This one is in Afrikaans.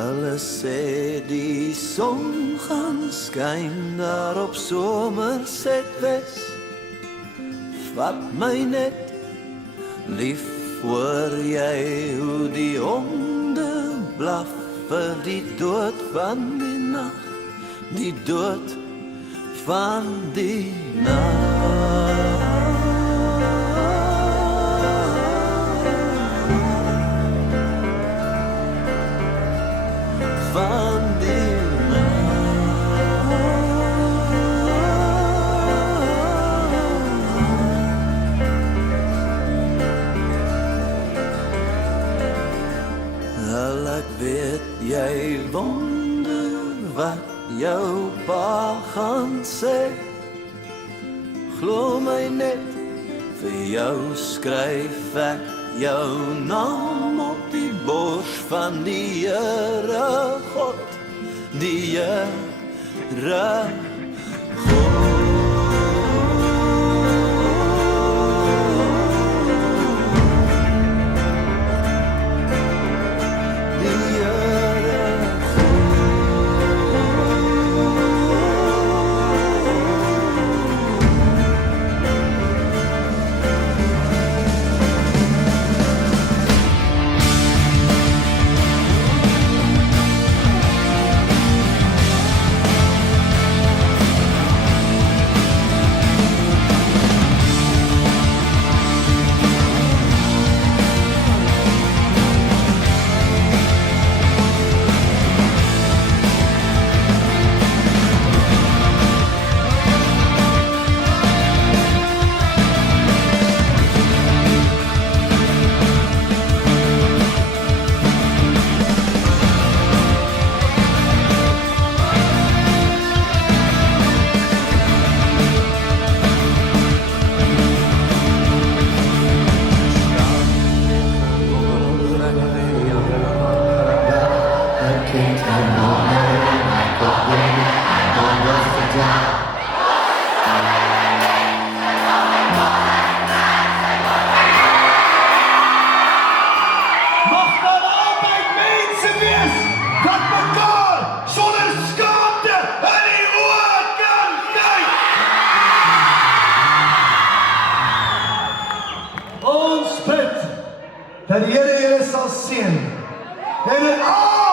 Hulle sê die son gaan skyn daar op Somerset Wes. Vat my net lief, hoor jy hoe die honde blaf vir die dood van die nag, die dood van die nag. Van die ek weet jy wonder wat jou pa gaan sê. Glo my net, vir jou skryf ek jou naam op die bors van die Here God, die Here dat die Here julle sal seën en in al